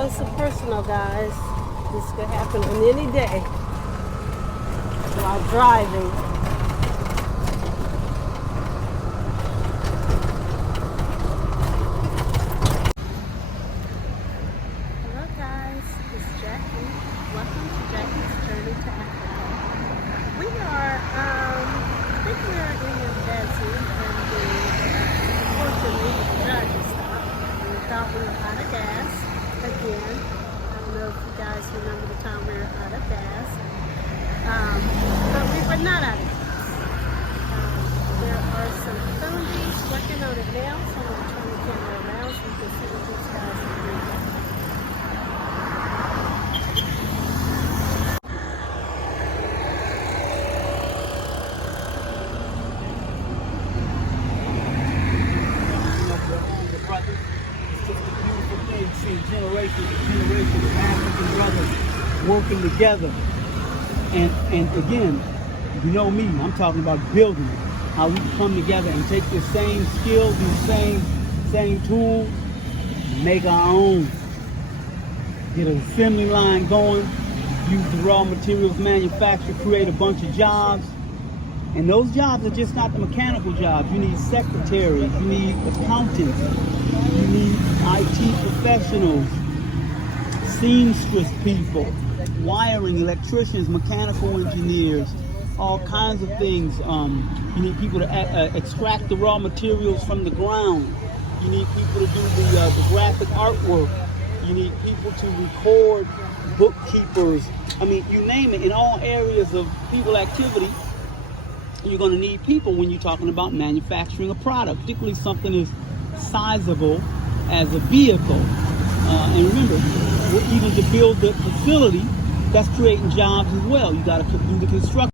close and personal, guys. This could happen on any day while driving. Hello guys, it's Jackie. Welcome to Jackie's Journey to Africa. We are, I think we are in Bajaji, and unfortunately the Bajaji stopped. We thought we were out of gas again. I don't know if you guys remember the time we were out of gas. But we were not out of gas. There are some Fundis working on it now, so I'm going to turn the camera around so you can see what these guys are doing. It's just a beautiful thing to see generations of African brothers working together. And again, you know me, I'm talking about building, how we come together and take the same skills, these same tools, make our own. Get an assembly line going, use the raw materials manufactured, create a bunch of jobs. And those jobs are just not the mechanical jobs. You need secretaries, you need accountants, you need IT professionals, seamstress people, wiring, electricians, mechanical engineers, all kinds of things. You need people to extract the raw materials from the ground. You need people to do the graphic artwork. You need people to record, bookkeepers. I mean, you name it. In all areas of people activity, you're going to need people when you're talking about manufacturing a product, particularly something as sizable as a vehicle. And remember, even to build the facility, that's creating jobs as well. You got to do the construction.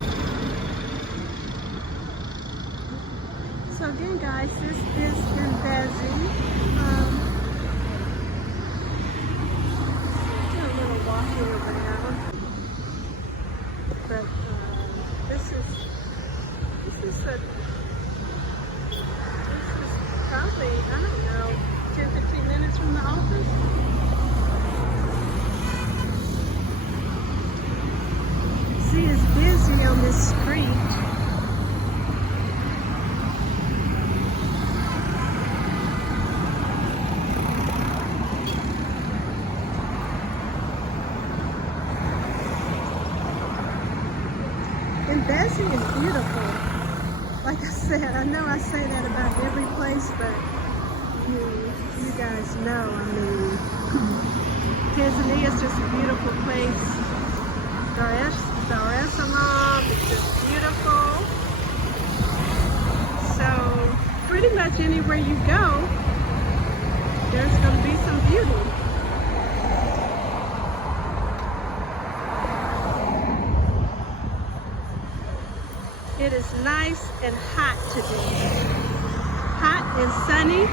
So again, guys, this is in Bajaji. Do a little walking around, but this is probably, I don't know, 10-15 minutes from the office. See, it's busy on this street. And Bajaji is beautiful. Like I said, I know I say that about every place, but you guys know, I mean, Tanzania is just a beautiful place. Dar es Salaam is just beautiful. So pretty much anywhere you go, there's going to be some beauty. It is nice and hot today. Hot and sunny.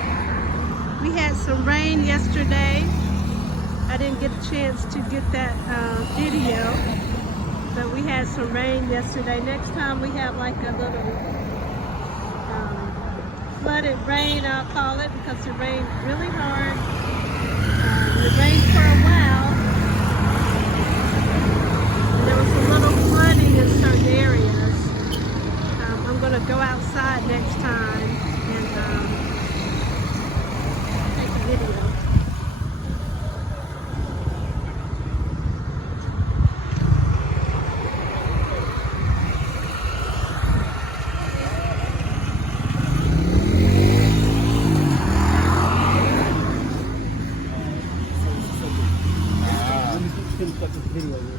We had some rain yesterday. I didn't get a chance to get that video, but we had some rain yesterday. Next time we have like a little flooded rain, I'll call it, because it rained really hard. It rained for a while. And there was a little flooding in certain areas. I'm going to go outside next time and take a video.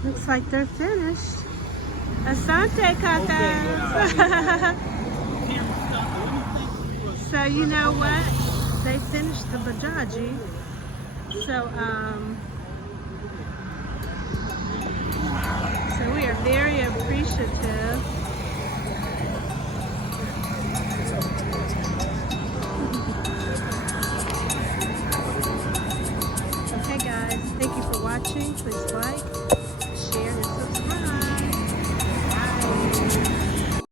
Looks like they're finished. Asante, Kaka. So you know what? They finished the Bajaji. So we are very appreciative